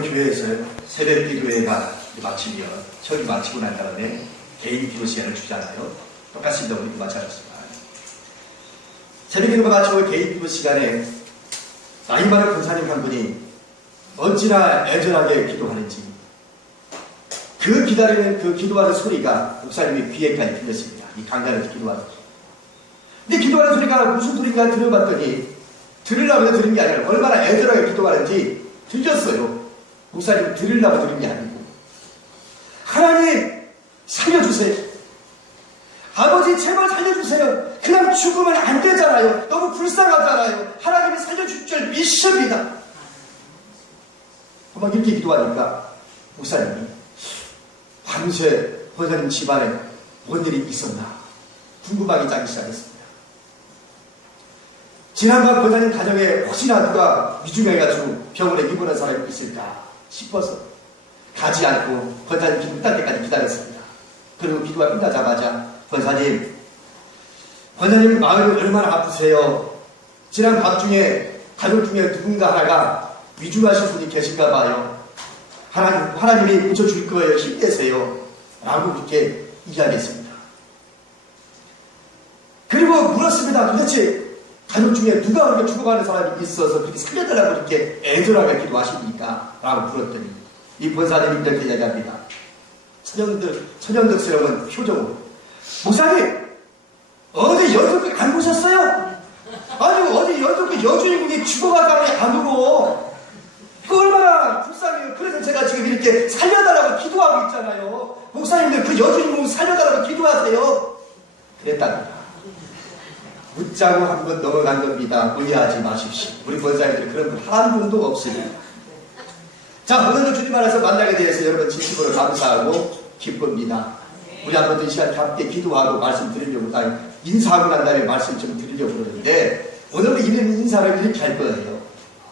교회에서요, 새벽 기도회가 마치면, 처음이 마치고 난 다음에 개인 기도 시간을 주잖아요. 똑같습니다. 우리도 마찬가지지만. 새벽 기도가 마치고 개인 기도 시간에 나이 많은 권사님 한 분이 어찌나 애절하게 기도하는지, 그 기다리는 그 기도하는 소리가 목사님의 귀에까지 들렸습니다. 이 강단에서 기도하는 소리. 근데 기도하는 소리가 무슨 소리인가 들어봤더니, 들으려고 해서 들은 게 아니라 얼마나 애절하게 기도하는지 들렸어요. 목사님 들으려고 들은 게 아니고, 하나님 살려주세요. 아버지 제발 살려주세요. 그냥 죽으면 안 되잖아요. 너무 불쌍하잖아요. 하나님이 살려줄 줄 믿습니다. 막 이렇게 기도하니까 목사님이 밤새 권사님 집안에 뭔 일이 있었나 궁금하기 짜기 시작했습니다. 지난밤 권사님 가정에 혹시나 누가 위중해가지고 병원에 입원한 사람이 있을까 싶어서 가지 않고 권사님 기도 끝날 때까지 기다렸습니다. 그리고 기도가 끝나자마자 권사님 마음이 얼마나 아프세요? 지난 밤중에 가족 중에 누군가 하나가 위중하신 분이 계신가 봐요. 하나님이 고쳐줄 거예요. 힘내세요. 라고 그렇게 이야기했습니다. 그리고 물었습니다. 도대체 가족 중에 누가 그렇게 죽어가는 사람이 있어서 그렇게 살려달라고 이렇게 애절하게 기도하십니까? 라고 물었더니 이 권사님이 이렇게 이야기합니다. 천연덕스러운 표정으로, 목사님 어제 연속극 안 보셨어요? 아니 어제 연속극 여주인공이 죽어가다니 안 울어. 그 얼마나 불쌍해요. 그래서 제가 지금 이렇게 살려달라고 기도하고 있잖아요. 목사님들 그 여주인공 살려달라고 기도하세요. 그랬답니다. 묻자고 한 번 넘어간 겁니다. 오해하지 마십시오. 우리 권사님들 그런 분 한 분도 없습니다. 자, 오늘도 주님 안에서 만나게 되어서 여러분 진심으로 감사하고 기쁩니다. 우리 한 번 더 이 시간 함께 기도하고 말씀 드리려고, 인사하고 난 다음에 말씀 좀 드리려고 그러는데, 오늘도 이런 인사를 이렇게 할 거예요.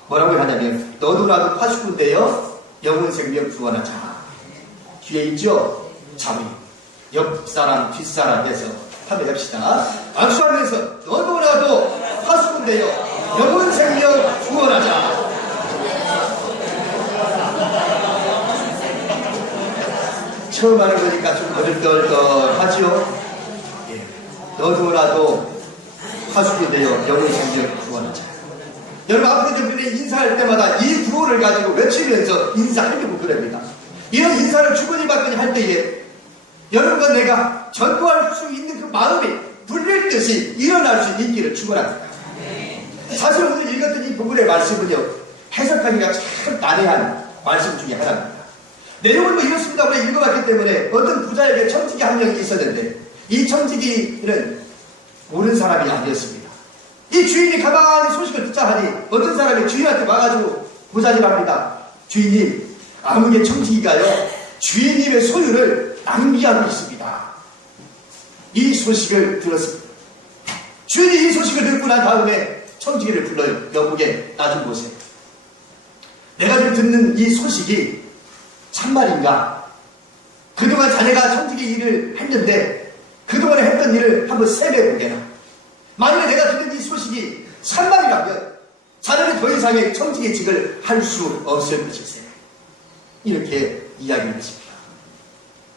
뭐라고 하냐면, 너도 나도 파수꾼되어 영혼 생명 구원하자. 뒤에 있죠? 자매, 옆사람 뒷사람 해서 한번 합시다. 악수하면서 너도 나도 파수꾼되어 영혼 생명 구원하자. 처음 하는 거니까 좀 거들떨떨하지요? 예. 너도 나도 파수꾼되어 영혼 생명 구원하자. 여러분 앞으로 우리 인사할 때마다 이 구호를 가지고 외치면서 인사하려고 그럽니다. 이런 인사를 주거니 받거니 할 때에 여러분과 내가 전도할 수 있는 그 마음이 불릴 듯이 일어날 수 있기를 축원합니다. 사실 오늘 읽었던 이 부분의 말씀은요, 해석하기가 참 난해한 말씀 중에 하나입니다. 내용은 뭐 이렇습니다. 우리가 읽어봤기 때문에 어떤 부자에게 청지기 한 명이 있었는데 이 청지기는 옳은 사람이 아니었습니다. 이 주인이 가만히 소식을 듣자 하니 어떤 사람이 주인한테 와가지고 부자질합니다. 주인님, 아무개 청지기가요 주인님의 소유를 낭비하고 있습니다. 이 소식을 들었습니다. 주인이 이 소식을 듣고 난 다음에 청지기를 불러요. 여보게, 나 좀 보세요. 내가 지금 듣는 이 소식이 참말인가? 그동안 자네가 청지기 일을 했는데 그동안에 했던 일을 한번 세배보게나. 만약에 내가 듣는 이 소식이 참말이라면 자네는 더 이상의 청지기직을 할 수 없을 것일세. 이렇게 이야기를 했습니다.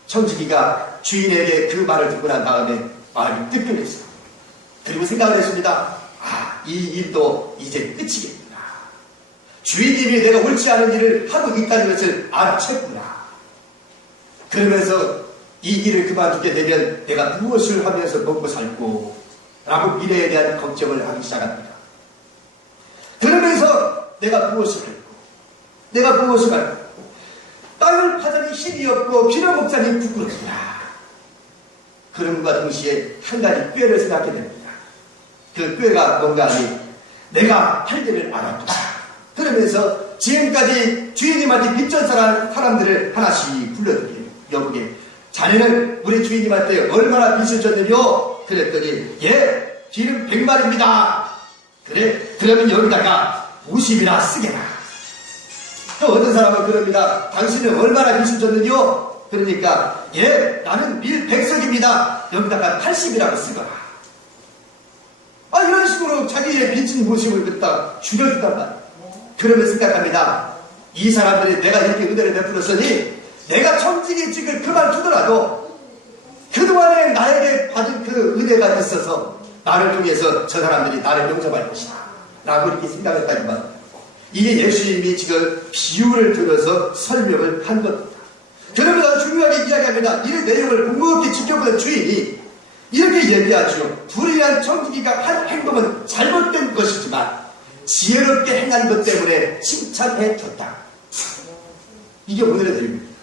청지기가 주인에게 그 말을 듣고 난 다음에 마음이 뜨끈했어요. 그리고 생각을 했습니다. 이 일도 이제 끝이겠구나. 주인님이 내가 옳지 않은 일을 하고 있다는 것을 알아챘구나. 그러면서 이 일을 그만두게 되면 내가 무엇을 하면서 먹고 살고 라고 미래에 대한 걱정을 하기 시작합니다. 그러면서 내가 무엇을 할고 땅을 파자니 힘이 없고 빌어먹자니 부끄럽구나. 그럼과 동시에 한 가지 꾀를 생각하게 됩니다. 그 꾀가 뭔가 하니 내가 할 일을 알았구나. 그러면서 지금까지 주인님한테 빚진 사람들을 하나씩 불러드려요. 여보게, 자네는 우리 주인님한테 얼마나 빚을 졌느냐? 그랬더니 빚은 100만입니다. 그래, 그러면 여기다가 50이나 쓰게라. 또 어떤 사람은 그럽니다. 당신은 얼마나 빚을 졌느냐? 그러니까 나는 밀 100석입니다. 여기다가 80이라고 쓰거라. 이런 식으로 자기의 빚진 모습을 갖다 줄여준단 말이에요. 그러면 생각합니다. 이 사람들이 내가 이렇게 은혜를 베풀었으니 내가 청지기직을 그만두더라도 그동안에 나에게 받은 그 은혜가 있어서 나를 통해서 저 사람들이 나를 용서할 것이다 라고 이렇게 생각했다지만, 이게 예수님이 지금 비유를 들어서 설명을 한 겁니다. 그러면 아주 중요하게 이야기합니다. 이 내용을 궁금하게 지켜보는 주인이 이렇게 얘기하죠. 불의한 청지기가 한 행동은 잘못된 것이지만 지혜롭게 행한 것 때문에 칭찬해 줬다. 이게 오늘의 내용입니다.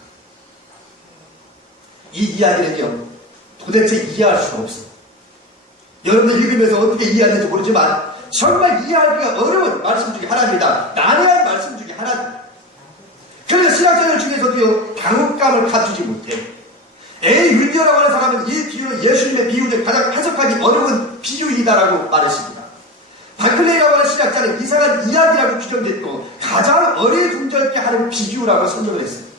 이 이야기는요, 도대체 이해할 수가 없어요. 여러분들 읽으면서 어떻게 이해하는지 모르지만 정말 이해하기가 어려운 말씀 중에 하나입니다. 난해한 말씀 중에 하나입니다. 그래서 신학자들 중에서도요, 당혹감을 갖추지 못해. 율리어라고 하는 사람은 이 비유는 예수님의 비유 중 가장 해석하기 어려운 비유이다라고 말했습니다. 바클레이라고 하는 신학자는 이상한 이야기라고 규정했고 가장 어리둥절게 하는 비유라고 설명을 했습니다.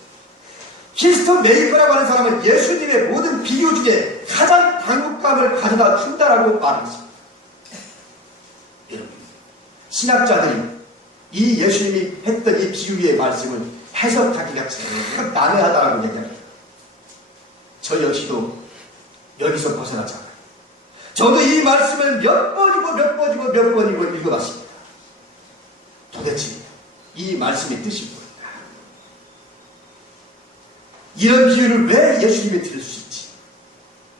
키스톤 메이커라고 하는 사람은 예수님의 모든 비유 중에 가장 당혹감을 가져다 준다라고 말했습니다. 여러분, 신학자들이 이 예수님이 했던 이 비유의 말씀을 해석하기가 참 난해하다라고 얘기합니다. 저 역시도 여기서 벗어나지 않아요. 저도 이 말씀을 몇 번이고 읽어봤습니다. 도대체 이 말씀의 뜻이 뭘까? 이런 비유를 왜 예수님이 들을 수 있지?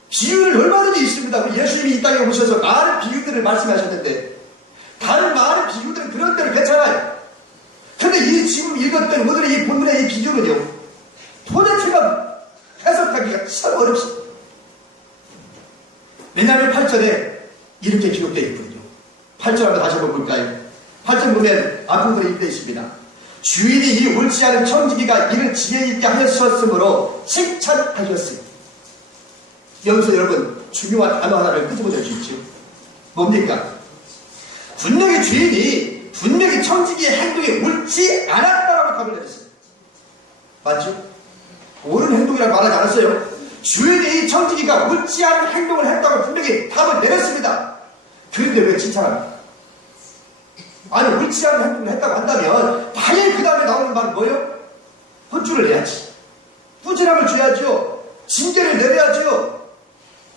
비유는 얼마든지 있습니다. 예수님이 이 땅에 오셔서 많은 비유들을 말씀하셨는데 다른 많은 비유들은 그런 대로 괜찮아요. 근데 이 지금 읽었던 오늘의 이 본문의 이 비유는요, 도대체가 해석하기가 참 어렵습니다. 왜냐하면 8절에 이렇게 기록되어 있거든요. 8절 한번 다시 한번 볼까요? 8절 보면 앞부분에 이렇게 있습니다. 주인이 이 옳지 않은 청지기가 이를 지혜 있게 하였으므로 칭찬하였으니. 여기서 여러분 중요한 단어 하나를 끄집어낼 수 있죠. 뭡니까? 분명히 주인이 분명히 청지기의 행동이 옳지 않았다라고 답을 내렸습니다. 맞죠? 옳은 행동이라고 말하지 않았어요. 주인이 이 청지기가 옳지 않은 행동을 했다고 분명히 답을 내렸습니다. 그런데 왜 칭찬합니까? 아니, 옳지 않은 행동을 했다고 한다면 당연히 그 다음에 나오는 말은 뭐예요? 혼쭐을 내야지, 부진함을 줘야죠, 징계를 내려야죠.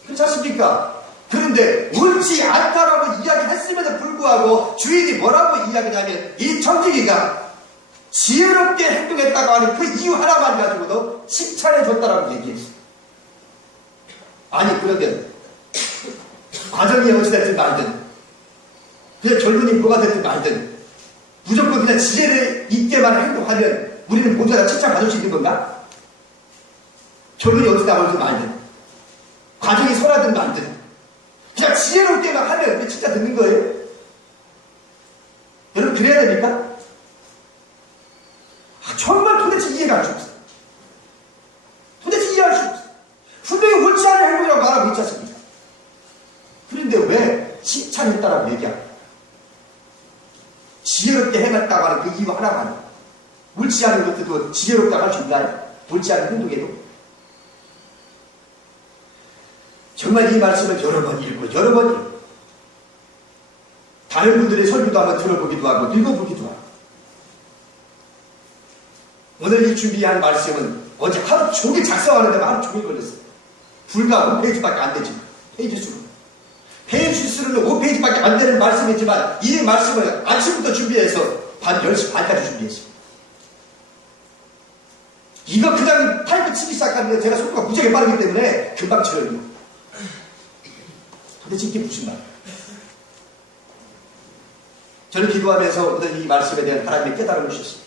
그렇지 않습니까? 그런데 옳지 않다라고 이야기했음에도 불구하고 주인이 뭐라고 이야기하냐면 이 청지기가 지혜롭게 행동했다고 하는 그 이유 하나만 가지고도 칭찬해줬다라고 얘기했어요. 아니, 그러면 과정이 어찌됐든 말든 그냥 젊은 인포가 됐든 말든 무조건 그냥 지혜를 있게만 행동하면 우리는 모두 다 칭찬받을 수 있는 건가? 결론이 어떻게 나올든 말든 과정이 선하든 말든 그냥 지혜롭게만 하면 그 칭찬 듣는 거예요? 여러분, 그래야 됩니까? 정말 도대체 이해가 할 수 없어요. 도대체 이해할 수 없어요. 분명히 옳지 않은 행동이라고 말하고 있지 않습니까? 그런데 왜 칭찬했다라고 얘기합니까? 지혜롭게 해놨다고 하는 그 이유 하나만, 옳지 않은 것들도 지혜롭다고 할 수 있나요? 옳지 않은 행동에도? 정말 이 말씀을 여러 번 읽고 여러 번 읽고 다른 분들의 설교도 한번 들어보기도 하고 읽어보기도 하고, 오늘 이 준비한 말씀은 어제 하루 종일 작성하는데 하루 종일 걸렸어요. 불과 5페이지밖에 안 되지만, 페이지 수는 5페이지밖에 안 되는 말씀이지만 이 말씀을 아침부터 준비해서 밤 10시 반까지 준비했습니다. 이거 그냥 타이프 치기 시작하는데 제가 속도가 무지하게 빠르기 때문에 금방 쳐요. 도대체 이게 무슨 말이에요? 저는 기도하면서 오늘 이 말씀에 대한 하나님의 깨달음을 주셨습니다.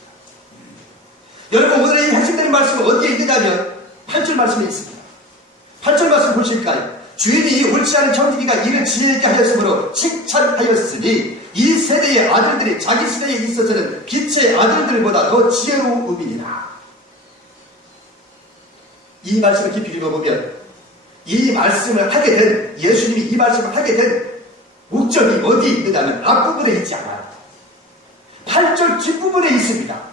여러분, 오늘의 이 핵심적인 말씀은 어디에 있느냐면 8절 말씀에 있습니다. 8절 말씀 보실까요? 주인이 이 옳지 않은 청지기가 이를 지혜 있게 하였으므로 칭찬하였으니 이 세대의 아들들이 자기 시대에 있어서는 빛의 아들들보다 더 지혜로우니라. 이 말씀을 깊이 읽어보면 이 말씀을 하게 된, 예수님이 이 말씀을 하게 된 목적이 어디에 있느냐면 앞부분에 있지 않아요. 8절 뒷부분에 있습니다.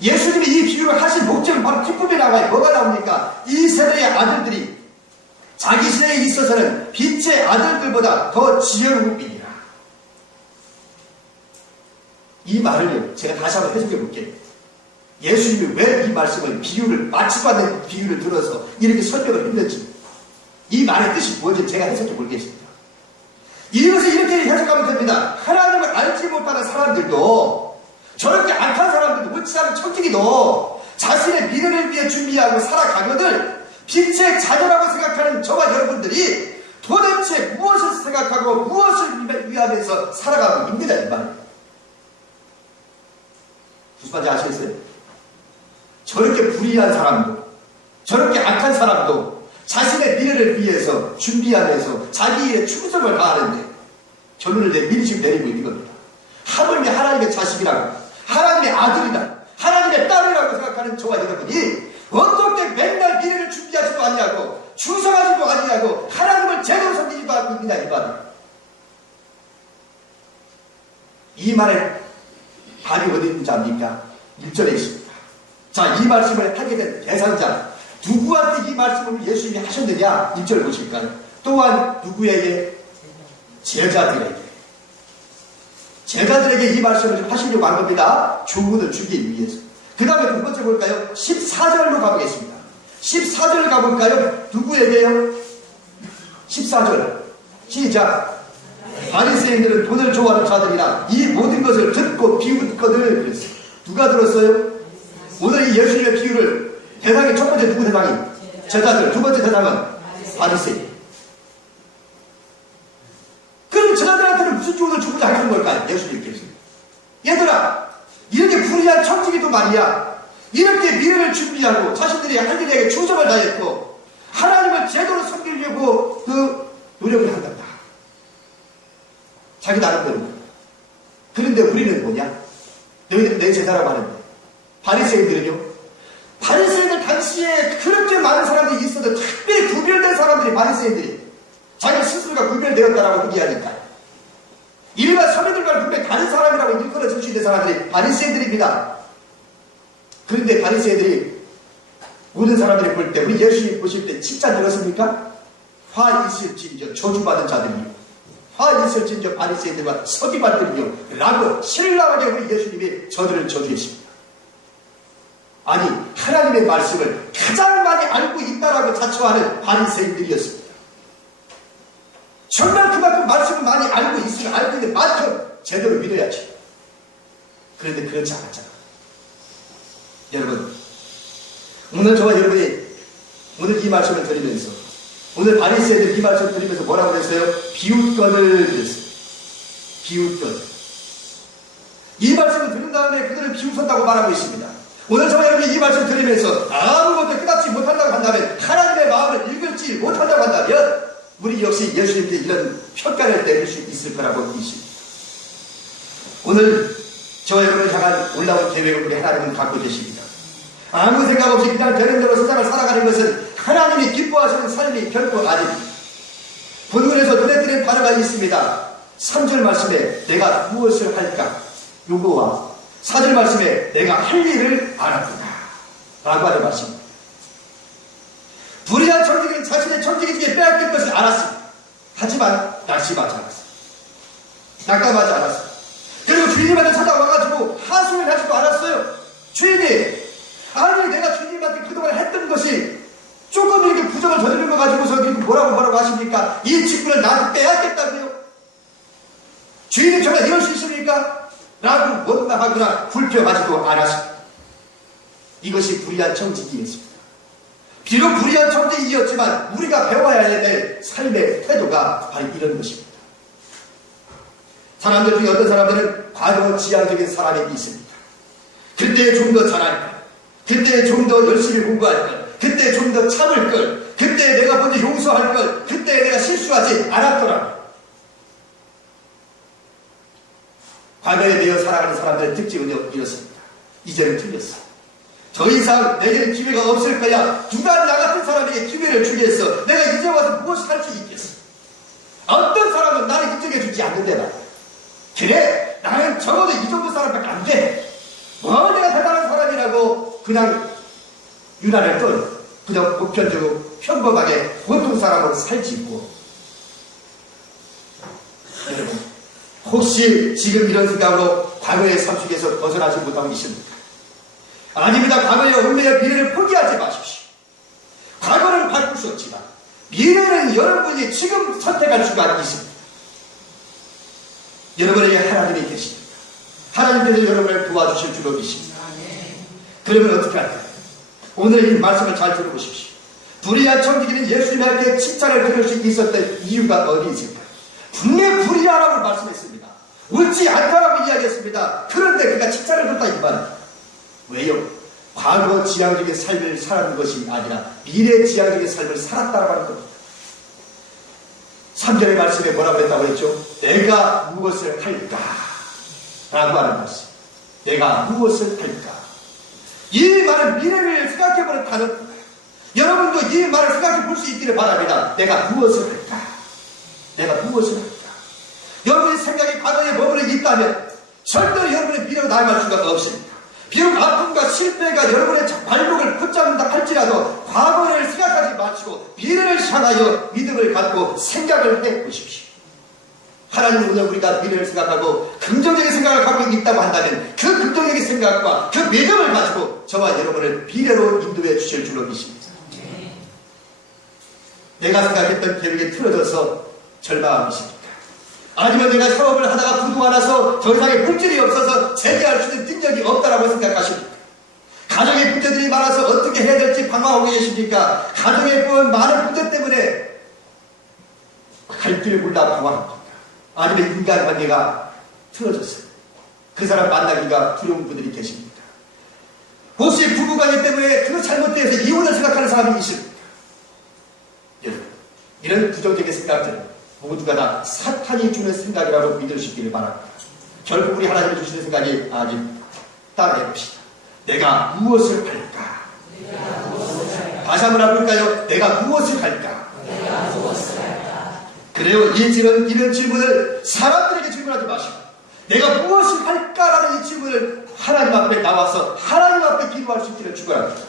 예수님이 이 비유를 하신 목적은 바로 뒷부분에 나와요. 뭐가 나옵니까? 이 세대의 아들들이 자기 시대에 있어서는 빛의 아들들보다 더 지혜로우니라. 이 말을요, 제가 다시 한번 해석해 볼게요. 예수님이 왜 이 말씀을 비유를 마치고 않는 비유를 들어서 이렇게 설명을 했는지, 이 말의 뜻이 뭔지 제가 해석해 보겠습니다. 이것을 이렇게 해석하면 됩니다. 하나님을 알지 못하는 사람들도, 저렇게 악한 사람들도, 못지않은 천지기도 자신의 미래를 위해 준비하고 살아가거늘 빛의 자녀라고 생각하는 저와 여러분들이 도대체 무엇을 생각하고 무엇을 위하면서 살아가고 있느냐, 이 말이에요. 무슨 말인지 아시겠어요? 저렇게 불의한 사람도, 저렇게 악한 사람도 자신의 미래를 위해서 준비하면서 자기 일에 충성을 다하는데 결론을 미리 지금 내리고 있는 겁니다. 하물며 하나님의 자식이라고, 하나님의 아들이다, 하나님의 딸이라고 생각하는 저와 여러분이 어떻게 맨날 미래를 준비하지도 아니하고 충성하지도 아니하고 하나님을 제대로 섬기지도 않고 있느냐, 이 말이에요. 이 말의 답이 어디 있는지 압니까? 1절에 있습니다. 자, 이 말씀을 하게 된 대상자, 누구한테 이 말씀을 예수님이 하셨느냐? 1절 보실까요? 또한 누구에게? 제자들에게. 제자들에게 이 말씀을 하시려고 한 겁니다. 교훈을 주기 위해서. 그 다음에 두 번째 볼까요? 14절로 가보겠습니다. 14절 가볼까요? 누구에게요? 14절. 시작. 바리새인들은 돈을 좋아하는 자들이라 이 모든 것을 듣고 비웃거늘 그랬어요. 누가 들었어요? 오늘 이 예수님의 비유를 대상이 첫 번째 누구 대상이? 제자들. 두 번째 대상은 바리새인. 그럼 제자들한테는 무슨 교훈을 주고자 하는 걸까요? 예수님께서. 얘들아, 이렇게 불의한 천지기도 말이야, 이렇게 미래를 준비하고 자신들이 할 일에게 충성을 다했고 하나님을 제대로 섬기려고 그 노력을 한단다. 자기 나름대로. 그런데 우리는 뭐냐? 너희들은 내 제자라고 하는데, 바리새인들은요? 바리새인들 당시에 그렇게 많은 사람들이 있어도 특별히 구별된 사람들이 바리새인들이 자기 스스로가 구별되었다라고 얘기하니까 일반 서민들과는 분명히 다른 사람이라고 일컬어질 수 있는 사람들이 바리새인들입니다. 그런데 바리새인들이 모든 사람들이 볼 때, 우리 예수님 보실 때 칭찬 들었습니까? 화 있을진저 저주받은 자들이요, 화 있을진저 바리새인들과 서기관들이요 라고 신랄하게 우리 예수님이 저들을 저주했습니다. 아니, 하나님의 말씀을 가장 많이 알고 있다라고 자처하는 바리새인들이었습니다. 정말 그만큼 말씀을 많이 알고 있으면 알고 있는 만큼 제대로 믿어야지. 그런데 그렇지 않았잖아. 여러분, 오늘 저와 여러분이 오늘 이 말씀을 드리면서, 오늘 바리새인들 이 말씀을 드리면서 뭐라고 그랬어요? 비웃거늘 그랬어요. 비웃거늘. 이 말씀을 들은 다음에 그들을 비웃었다고 말하고 있습니다. 오늘 저와 여러분이 이 말씀을 들으면서 아무것도 깨닫지 못한다고 한다면, 하나님의 마음을 읽을지 못한다고 한다면 우리 역시 예수님께 이런 평가를 내릴 수 있을 거라고 믿습니다. 오늘 저와 여러분을 향한 올라온 계획을 우리 하나님은 갖고 계십니다. 아무 생각 없이 그냥 되는 대로 세상을 살아가는 것은 하나님이 기뻐하시는 삶이 결코 아닙니다. 본문에서 눈에 띄는 단어가 있습니다. 3절 말씀에 내가 무엇을 할까? 요거와 4절 말씀에 내가 할 일을 알았구나 라고 하는 말씀입니다. 불의한 천지기는 자신의 천지기 중에 빼앗길 것을 알았습니다. 하지만 낙심하지 않았습니다. 낙담하지 않았습니다. 그리고 주인님한테 찾아와가지고 하소연 하지도 않았어요. 주인님, 아니 내가 주인님한테 그동안 했던 것이 조금 이렇게 부정을 저지른 거 가지고서 이렇게 뭐라고 하십니까? 이 직분을 나한테 빼앗겠다고요? 주인님 정말 이럴 수 있습니까? 라고 원망하거나 불평하지도 않았습니다. 이것이 불의한 청지기였습니다. 비록 불의한 청지기였지만 우리가 배워야 될 삶의 태도가 바로 이런 것입니다. 사람들 중에 어떤 사람들은 과거 지향적인 사람이 있습니다. 그때 좀 더 잘할 걸, 그때 좀 더 열심히 공부할 걸, 그때 좀 더 참을 걸, 그때 내가 먼저 용서할 걸, 그때 내가 실수하지 않았더라. 과거에 대해 살아가는 사람들의 특징은 이렇습니다. 이제는 틀렸어. 더 이상 내게는 기회가 없을 거야. 누가 나 같은 사람에게 기회를 주겠어. 내가 이제 와서 무엇을 할 수 있겠어. 어떤 사람은 나를 인정해주지 않는데 말이야. 그래, 나는 적어도 이 정도 사람밖에 안 돼. 뭐 내가 대단한 사람이라고 그냥 유난을 떨어. 그냥 보편적으로 평범하게 보통 사람으로 살지 뭐. 여러분, 혹시 지금 이런 생각으로 과거의 삶 속에서 벗어나지 못하고 계십니까? 아닙니다. 과거의 운명의 미래를 포기하지 마십시오. 과거는 바꿀 수 없지만 미래는 여러분이 지금 선택할 수가 있습니다. 여러분에게 하나님이 계십니다. 하나님께서 여러분을 도와주실 줄로 믿습니다. 그러면 어떻게 할까요? 오늘 이 말씀을 잘 들어보십시오. 불의한 청지기는 예수님에게 칭찬을 들을 수 있었던 이유가 어디 있을까요? 분명히 불의하라고 말씀했습니다. 옳지 않다라고 이야기했습니다. 그런데 그가 칭찬을 듣다 이 말입니다. 왜요? 과거 지향적인 삶을 살았는 것이 아니라 미래 지향적인 삶을 살았다라고 하는 겁니다. 3절의 말씀에 뭐라고 했다고 했죠? 내가 무엇을 할까? 라고 하는 말씀. 내가 무엇을 할까? 이 말은 미래를 생각해보는 단어입니다. 여러분도 이 말을 생각해 볼 수 있기를 바랍니다. 내가 무엇을 할까? 내가 무엇을 할까? 여러분의 생각이 과거에 머물러 있다면 절대로 여러분의 미래로 나아갈 수가 없습니다. 비록 아픔과 실패가 여러분의 발목을 붙잡는다 할지라도 과거를 생각하지 마시고 미래를 향하여 믿음을 갖고 생각을 해보십시오. 하나님은 오늘 우리가 미래를 생각하고 긍정적인 생각을 갖고 있다고 한다면 그 긍정적인 생각과 그 믿음을 가지고 저와 여러분을 미래로 인도해 주실 줄로 믿습니다. 내가 생각했던 계획이 틀어져서 절망하십니까? 아니면 내가 사업을 하다가 부도가 나서 더 이상의 물질이 없어서 재개할 수 있는 능력이 없다라고 생각하십니까? 가정의 문제들이 많아서 어떻게 해야 될지 방황하고 계십니까? 가정에 보면 많은 문제 때문에 갈 길 몰라 방황합니까? 아니면 인간관계가 틀어졌어요. 그 사람 만나기가 두려운 분들이 계십니까? 혹시 부부관계 때문에 그 잘못돼서 이혼을 생각하는 사람이 있습니까? 여러분, 이런 부정적인 생각들은 모두가 다 사탄이 주는 생각이라고 믿으시기를 바랍니다. 결국 우리 하나님이 주시는 생각이 아닙니다. 따라해봅시다. 내가 무엇을 할까? 다시 한번 해볼까요? 내가 무엇을 할까? 그래요. 이런 질문을 사람들에게 질문하지 마시고 내가 무엇을 할까라는 이 질문을 하나님 앞에 나와서 하나님 앞에 기도할 수 있기를 축원합니다.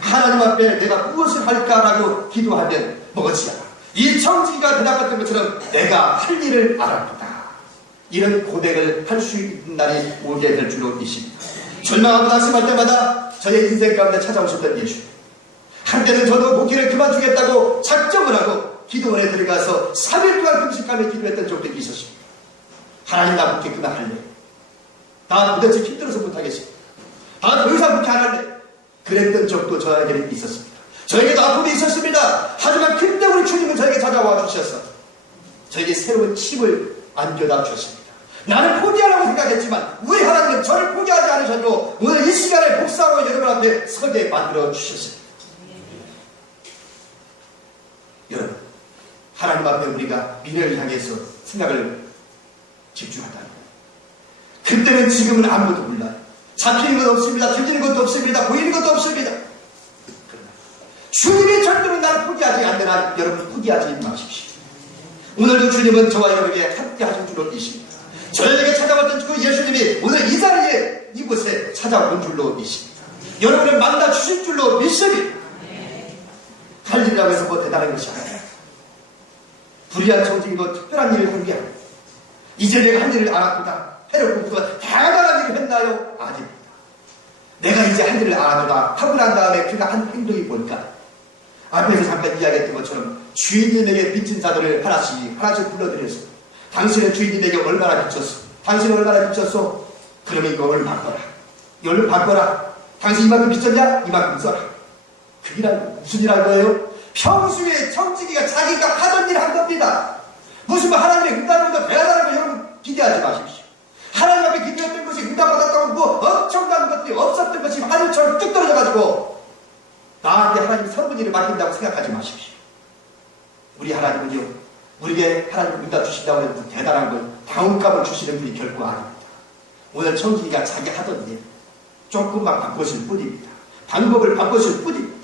하나님 앞에 내가 무엇을 할까라고 기도하면 머지않아 이 청지기가 대답했던 것처럼 내가 할 일을 알았다. 이런 고백을 할 수 있는 날이 오게 될 줄로 믿습니다. 절망하고 낙심할 때마다 저의 인생 가운데 찾아오셨던 예수. 한때는 저도 목회를 그만두겠다고 작정을 하고 기도원에 들어가서 3일 동안 금식하며 기도했던 적들이 있었습니다. 하나님 나 목회 그만할래. 나 도대체 힘들어서 못하겠습니다. 나 더 이상 목회 안 할래. 그랬던 적도 저에게는 있었습니다. 저에게도 아픔이 있었습니다. 하지만 그때 우리 주님은 저에게 찾아와 주셔서 저에게 새로운 힘을 안겨다 주셨습니다. 나는 포기하라고 생각했지만 우리 하나님은 저를 포기하지 않으셔도 오늘 이 시간에 복사하고 여러분 앞에 서게 만들어 주셨습니다. 여러분, 하나님 앞에 우리가 미래를 향해서 생각을 집중하다니 그때는 지금은 아무것도 몰라요. 잡히는 것 없습니다. 들리는 것도 없습니다. 보이는 것도 없습니다. 주님이 절대로 나를 포기하지 않는 여러분 포기하지 마십시오. 오늘도 주님은 저와 여러분에게 함께 하신 줄로 믿습니다. 저에게 찾아왔던 그 예수님이 오늘 이 자리에 이곳에 찾아온 줄로 믿습니다. 여러분을 만나 주실 줄로 믿습니다. 할 일이라고 해서 뭐 대단한 것이 아니에요. 불의한 청지기도 특별한 일을 한 게 아니에요. 이제 내가 한 일을 알았구나. 해놓고 그가 대단한 일을 했나요? 아닙니다. 내가 이제 한 일을 알았구나 하고 난 다음에 그가 한 행동이 뭘까? 앞에서 잠깐 이야기했던 것처럼 주인님에게 빚진 자들을 하나씩 불러들여서 당신의 주인님에게 얼마나 빚졌어? 당신은 얼마나 빚졌어? 그러면 이걸 바꿔라. 이걸 바꿔라. 당신 이만큼 빚졌냐? 이만큼 써라. 그게 무슨 일 한 거예요? 평소에 청지기가 자기가 하던 일 한 겁니다. 무슨 하나님의 응답을 더 대단한 거 여러분 기대하지 마십시오. 하나님 앞에 기도했던 것이 응답받았다고 뭐 엄청난 것들이 없었던 것이 하늘처럼 뚝 떨어져가지고 나한테 하나님 새로운 일을 맡긴다고 생각하지 마십시오. 우리 하나님은요, 우리에게 하나님 응답 주신다고 해서 대단한 걸 다운값을 주시는 분이 결코 아닙니다. 오늘 청지기가 자기 하던 일 조금만 바꿨을 뿐입니다. 방법을 바꿨을 뿐입니다.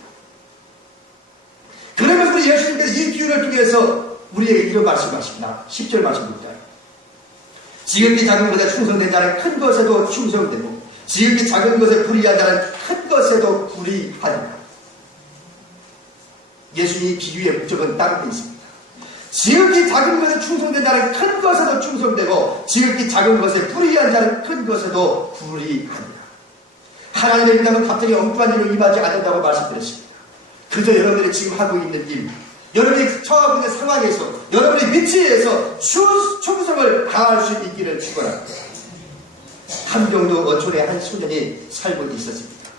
그러면서 우리 예수님께서 이 비유를 통해서 우리에게 이런 말씀하십니다. 10절 말씀 볼까요? 지극히 작은 것에 충성된 자는 큰 것에도 충성되고 지극히 작은 것에 불의한 자는 큰 것에도 불의하니라. 예수님이 비유의 목적은 다른 데 있습니다. 지극히 작은 것에 충성된 자는 큰 것에도 충성되고 지극히 작은 것에 불의한 자는 큰 것에도 불의하니라. 하나님의 일당은 갑자기 엉뚱한 일로 임하지 않는다고 말씀드렸습니다. 그저 여러분들이 지금 하고 있는 일, 여러분이 처하고 있는 상황에서, 여러분의 위치에서 충성을 다할 수 있기를 축원합니다. 함경도 어촌에 한 소년이 살고 있었습니다.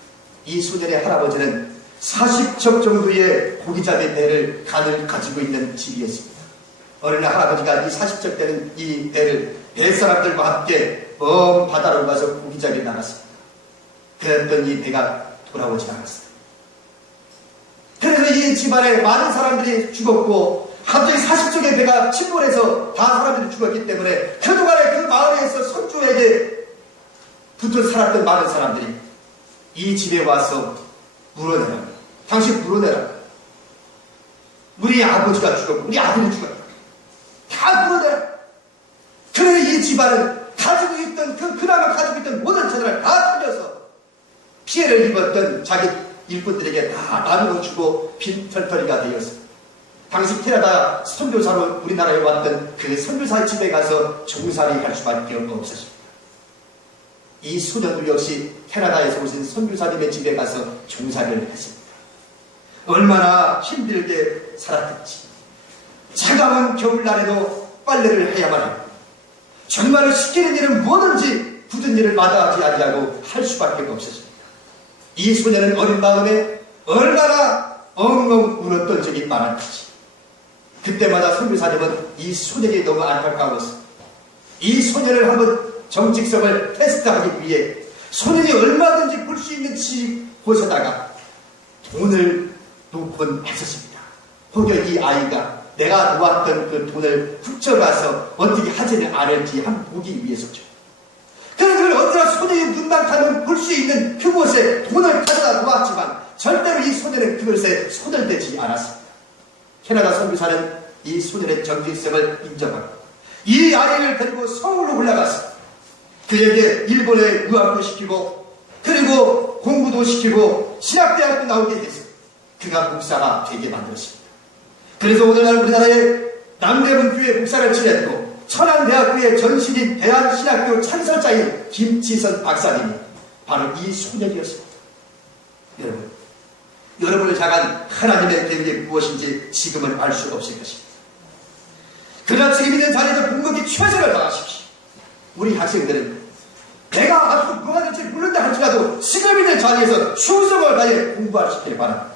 이 소년의 할아버지는 40척 정도의 고기잡이 배를 간을 가지고 있는 집이었습니다. 어느 날 할아버지가 이 40척 되는 이 배를 뱃사람들과 함께 먼 바다로 가서 고기잡이를 나갔습니다. 그랬던 이 배가 돌아오지 않았어요. 그래서 이 집안에 많은 사람들이 죽었고 갑자기 40척의 배가 침몰해서 다 사람들이 죽었기 때문에 그동안에 그 마을에서 손주에게 붙어 살았던 많은 사람들이 이 집에 와서 물어내라. 당신 물어내라. 우리 아버지가 죽었고 우리 아들이 죽었다. 다 물어내라. 그래 이 집안은 가지고 있던 그나마 가지고 있던 모든 재산을 다 털려서 피해를 입었던 자기 일꾼들에게 다 나누어 주고 빈털터리가 되었습니다. 당시 캐나다 선교사로 우리나라에 왔던 그 선교사의 집에 가서 종살이 할 수밖에 없었습니다. 이 소년도 역시 캐나다에서 오신 선교사님의 집에 가서 종살이를 했습니다. 얼마나 힘들게 살았든지 차가운 겨울날에도 빨래를 해야만 했고 정말로 시키는 일은 뭐든지 굳은 일을 마다하지 아니하고 할 수밖에 없었습니다. 이 소년은 어린 마음에 얼마나 엉엉 울었던 적이 많았는지 그때마다 선교사님은 이 소년이 너무 안타까워서 이 소년을 한번 정직성을 테스트하기 위해 소년이 얼마든지 볼 수 있는 곳에다가 돈을 놓곤 했었습니다. 혹여 이 아이가 내가 놓았던 그 돈을 훔쳐가서 어떻게 하지는 않을지 한번 보기 위해서죠. 그런데 언제나 소년이 눈만 가면 볼 수 있는 그곳에 돈을 가져다 놓았지만 절대로 이 소년은 그것에 손을 대지 않았습니다. 캐나다 선교사는 이 소년의 정직성을 인정하고 이 아이를 데리고 서울로 올라갔습니다. 그에게 일본에 유학도 시키고 그리고 공부도 시키고 신학대학도 나오게 해서 그가 목사가 되게 만들었습니다. 그래서 오늘날 우리나라의 남대문 교회 목사를 지냈고 천안대학교의 전신인 대한신학교 창설자인 김지선 박사님이 바로 이 소년이었습니다. 여러분을 향한 하나님의 계획이 무엇인지 지금은 알 수 없을 것입니다. 그러나 지금 있는 자리에서 궁극히 최선을 다하십시오. 우리 학생들은 내가 앞으로 뭐가 될지 모른다 할지라도 지금 있는 자리에서 충성을 다해 공부할 수 있기를 바랍니다.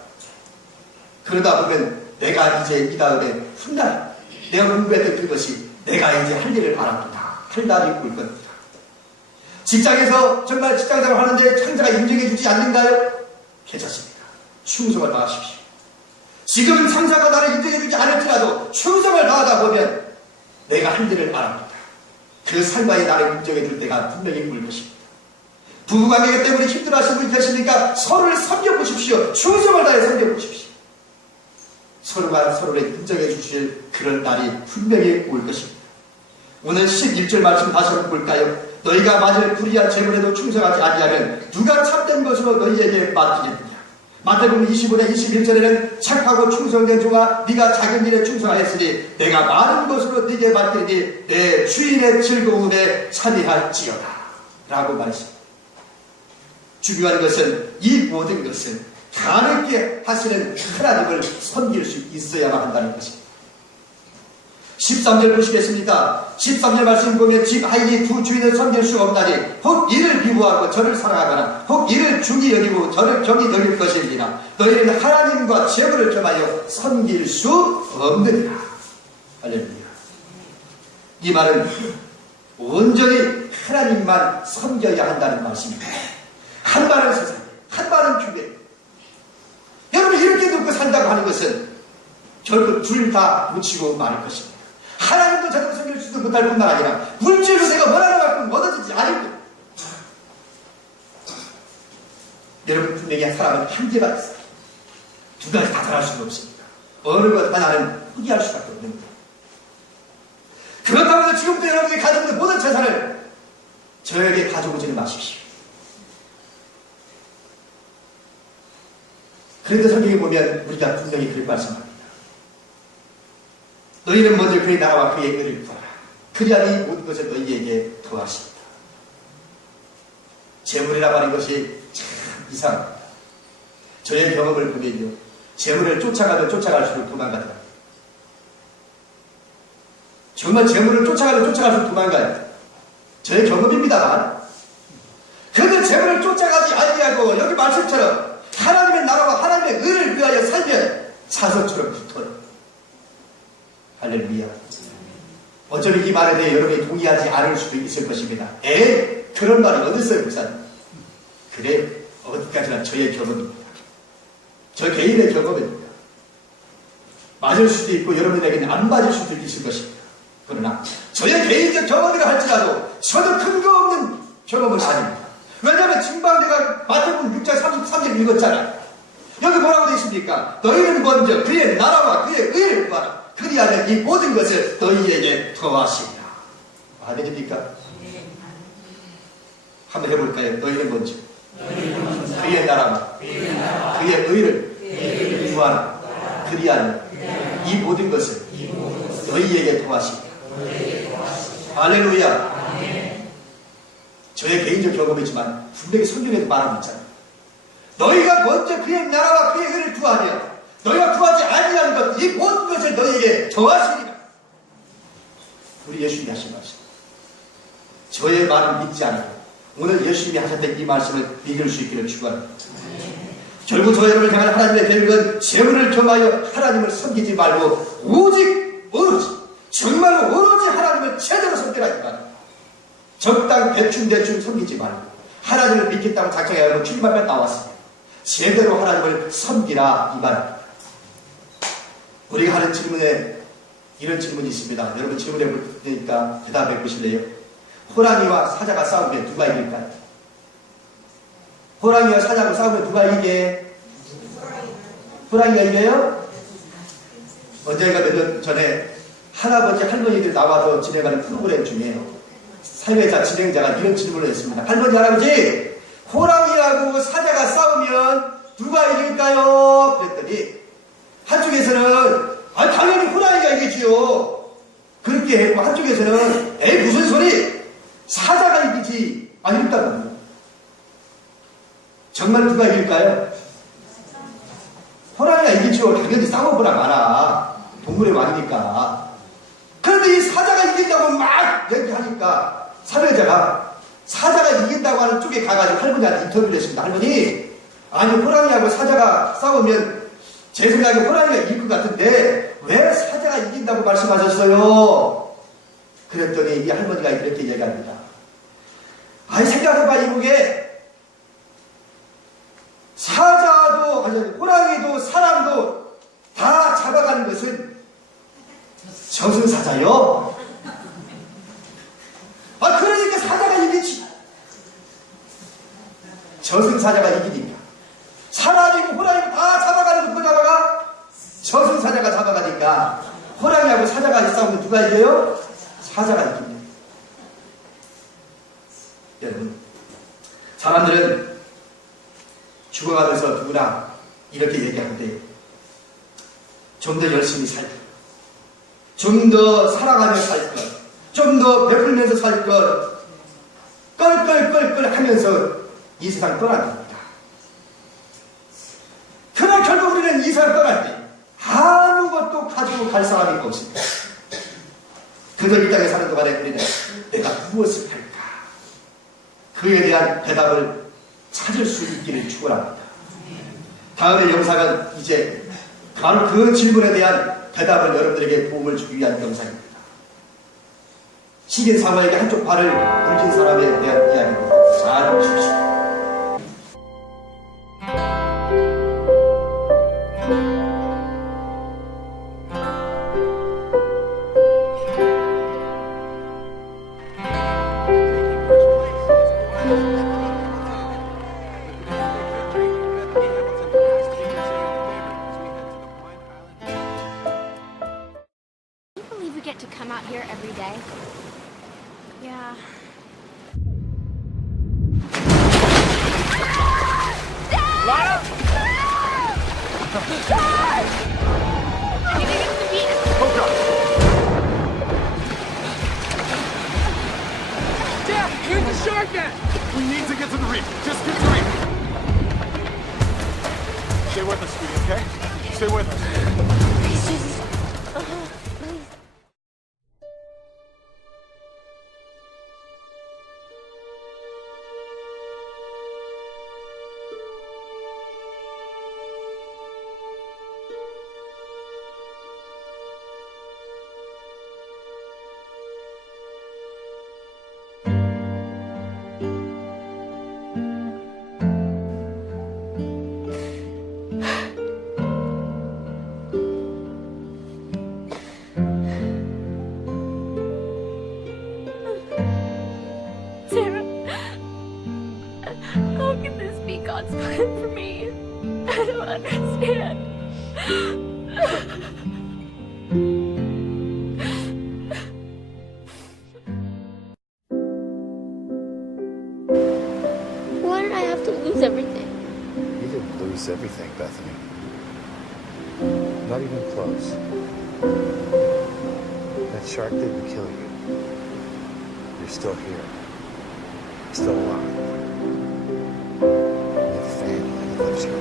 그러다 보면 내가 이제 이 다음에 훗날 내가 공부했던 그것이 내가 이제 할 일을 알았구나 할 날이 올 겁니다. 직장에서 정말 직장생활 하는데 상사가 인정해 주지 않는가요? 괜찮습니다. 충성을 다하십시오. 지금 상사가 나를 인정해 주지 않을지라도 충성을 다하다 보면 내가 할 일을 알았구나. 그 상사에 나를 인정해 줄 때가 분명히 올 것입니다. 부부관계 때문에 힘들어하시는 분이 계시니까 서로를 섬겨보십시오. 충성을 다해 섬겨보십시오. 서로가 서로를 인정해 주실 그런 날이 분명히 올 것입니다. 오늘 11절 말씀 다시 한번 볼까요? 너희가 만일 불의한 재물에도 충성하지 아니하면 누가 참된 것으로 너희에게 맡기겠느냐. 마태복음 25장 21절에는 착하고 충성된 종아 네가 작은 일에 충성하였으니 내가 많은 것으로 네게 맡기니 내 주인의 즐거움에 참여할지어다 라고 말했습니다. 중요한 것은 이 모든 것은 가능하게 하시는 하나님을 섬길 수 있어야만 한다는 것입니다. 13절 보시겠습니다. 13절 말씀 보면 집 하인이 두 주인을 섬길 수 없나니 혹 이를 미워하고 저를 사랑하거나 혹 이를 중히 여기고 저를 경히 여길 것이니라. 너희는 하나님과 재물을 겸하여 섬길 수 없느니라. 할렐루야. 이 말은 온전히 하나님만 섬겨야 한다는 말씀입니다. 한 말은 세상, 한 말은 교회. 여러분 이렇게 듣고 산다고 하는 것은 결국 둘 다 묻히고 마는 것입니다. 하나님도 제대로 섬겨주지도 못할 뿐만 아니라 물질로 내가 원하는 만큼 얻어지지 않을 것. 여러분 분명히 사람은 한계가 있어요. 두 가지 다 잘할 수는 없습니다. 어느 것 하나는 포기할 수밖에 없는 거예요. 그렇다고 해서 지금부터 여러분이 가지고 있는 모든 재산을 저에게 가져오지는 마십시오. 그런데 성경에 보면 우리가 분명히 그렇게 말씀합니다. 너희는 먼저 그의 나라와 그의 의를 구하라. 그리하니 모든 것을 너희에게 더하십니다. 재물이라고 하는 것이 이상 저의 경험을 보면요, 재물을 쫓아가면 쫓아갈수록 도망가더라. 정말 재물을 쫓아가면 쫓아갈수록 도망가요. 저의 경험입니다만, 그래도 재물을 쫓아가지 아니하고 여기 말씀처럼 하나님의 나라와 하나님의 의를 위하여 살면 사슴처럼 붙어요. 할렐루야. 어쩌면 이 말에 대해 여러분이 동의하지 않을 수도 있을 것입니다. 그런 말이 어디 있어요, 목사님? 그래, 어디까지나 저의 경험입니다. 저 개인의 경험입니다. 맞을 수도 있고 여러분에게는 안 맞을 수도 있을 것입니다. 그러나 저의 개인적 경험이라 할지라도 저도 근거 없는 경험은 아닙니다. 왜냐하면 지금 내가 마태복음 6장 33절 읽었잖아요. 여기 뭐라고 되어 있습니까? 너희는 먼저 그의 나라와 그의 의를 구하라. 그리하면 이 모든 것을 너희에게 더하시리라. 아닙니까? 한번 해볼까요? 너희는 먼저 그의 나라와 그의 의를 구하라. 그리하면 이 모든 것을 너희에게 더하시리라. 할렐루야. 저의 개인적 경험이지만 분명히 성경에도 말하고 있잖아요. 너희가 먼저 그의 나라와 그의 의를 구하며 너희가 구하지 아니하는 것, 이 모든 것을 너희에게 더하시리라. 우리 예수님이 하신 말씀. 저의 말을 믿지 않고 오늘 예수님이 하셨던 이 말씀을 믿을 수 있기를 축원합니다. 결국 저 여러분을 향한 하나님의 계획은 재물을 겸하여 하나님을 섬기지 말고 오직 정말로 오로지 하나님을 제대로 섬기라니까. 적당 대충 섬기지 말고 하나님을 믿겠다고 작정해서 출입하면 나왔습니다. 제대로 하나님을 섬기라 이 말입니다. 우리가 하는 질문에 이런 질문이 있습니다. 여러분 질문해 볼 테니까 대답해 보실래요? 호랑이와 사자가 싸우면 누가 이길까요? 호랑이와 사자가 싸우면 누가 이기게? 호랑이가 이겨요? 언젠가 몇 년 전에 할아버지 할머니들 나와서 진행하는 프로그램 중에 사회자 진행자가 이런 질문을 했습니다. 할머니 할아버지, 호랑이하고 사자가 싸우면 누가 이길까요? 그랬더니 한쪽에서는 당연히 호랑이가 이기지요. 그렇게 했고 한쪽에서는 무슨 소리? 사자가 이기지. 이겼다고 합니다. 정말 누가 이길까요? 호랑이가 이기죠. 당연히 싸워보라 마라. 동물의 왕이니까. 그런데 이 사자가 이긴다고 막 얘기하니까 사회자가 사자가 이긴다고 하는 쪽에 가가지고 할머니한테 인터뷰를 했습니다. 할머니, 아니 호랑이하고 사자가 싸우면 제 생각에 호랑이가 이길 것 같은데 왜 사자가 이긴다고 말씀하셨어요? 그랬더니 이 할머니가 이렇게 얘기합니다. 생각해봐 이보게 사자도 호랑이도 사람도 다 잡아가는 것은 저승사자요? 그러니까 사자가 이기지. 저승사자가 이기니까. 사람이고 호랑이고 다 잡아가는 거 누가 잡아가? 저승사자가 잡아가니까 호랑이하고 사자가 싸우면 누가 이겨요? 사자가 이깁니다. 여러분, 사람들은 죽어가면서 누구나 이렇게 얘기하는데 좀 더 열심히 살 것, 좀 더 사랑하며 살 것, 좀 더 베풀면서 살 것, 껄껄껄껄 하면서 이 세상 떠납니다. 그러나 결국 우리는 이 세상 떠날 때 아무것도 가지고 갈 사람이 없습니다. 그저 이 땅에 사는 동안에 우리는 내가 무엇을 할까? 그에 대한 대답을 찾을 수 있기를 축원합니다. 다음의 영상은 이제 바로 그 질문에 대한 대답을 여러분들에게 도움을 주기 위한 영상입니다. 시긴 사마에게 한쪽 발을 굴린 사람에 대한 이야기입니다. 잘 보십시오. To come out here every day. Yeah. Lana? Dad! I need to get to the beach. Oh, God. Dad, here's the shark net. We need to get to the reef. Just get to the reef. Stay with us, sweetie, okay? Stay with us. Please, Jesus. Please. Sarah, how can this be God's plan for me? I don't understand. Why did I have to lose everything? You didn't lose everything, Bethany. Not even close. That shark didn't kill you. You're still here. Still alive. You have a family that loves you.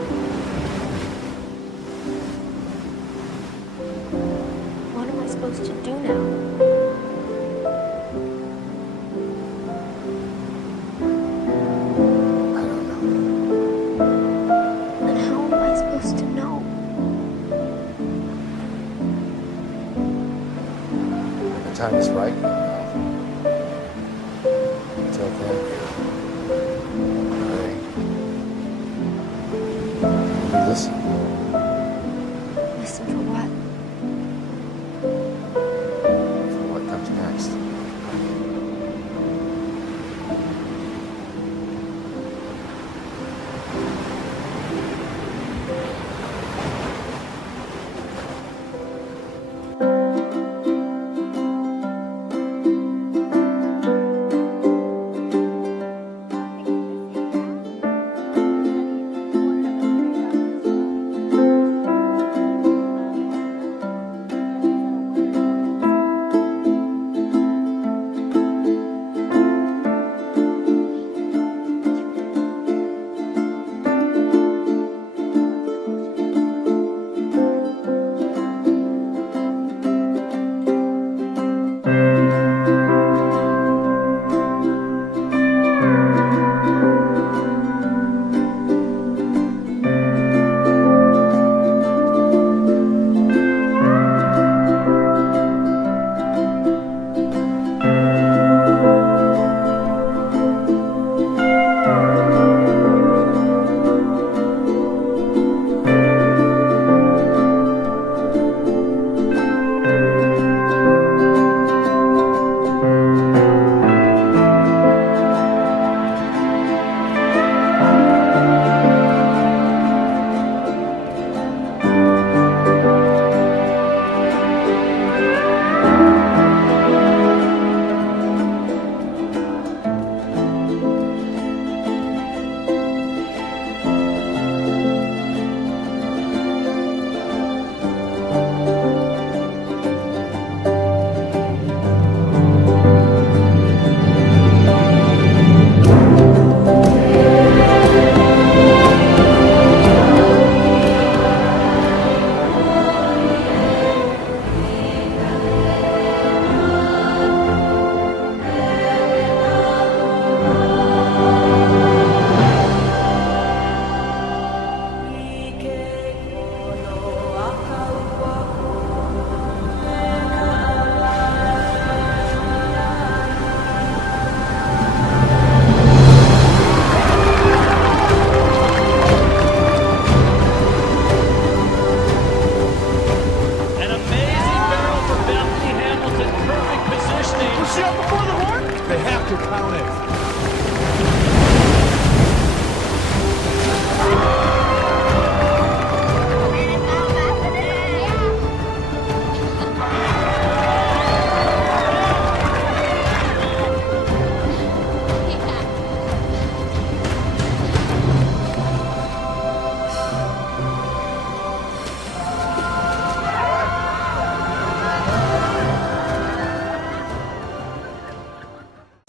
What am I supposed to do now? I don't know. And how am I supposed to know? When the time is right, you'll know. Until then, pray. You listen. Listen for what? For what comes next.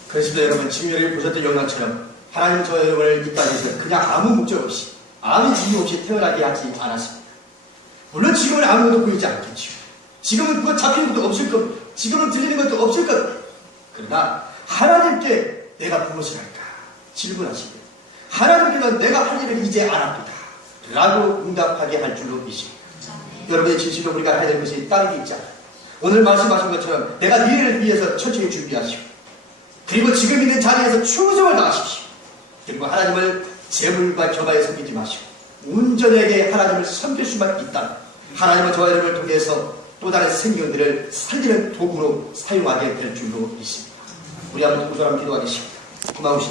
그렇습니다, 여러분. 지금 여러분이 보셨던 영상처럼 하나님 저 여러분을 이 땅에서 그냥 아무 목적 없이 아무 이유 없이 태어나게 하지 않았습니다. 물론 지금은 아무것도 보이지 않겠죠. 지금은 뭐 잡히는 것도 없을 것, 지금은 들리는 것도 없을 것. 그러나 하나님께 내가 무엇을 할까 질문하시되 하나님께는 내가 할 일을 이제 알았도다 라고 응답하게 할 줄로 믿습니다. 여러분의 진실로 우리가 해야 될 것이 다른 게 있잖아요. 오늘 말씀하신 것처럼 내가 미래를 위해서 천천히 준비하시고 그리고 지금 있는 자리에서 충성을 다하십시오. 그리고 하나님을 재물과 겨바에 섬기지 마시고 온전하게 하나님을 섬길 수만 있다면 하나님은 저와 여러분을 통해서 또 다른 생명들을 살리는 도구로 사용하게 될 줄로 믿습니다. 우리 한번 동서람 기도하겠습니다. 고마우신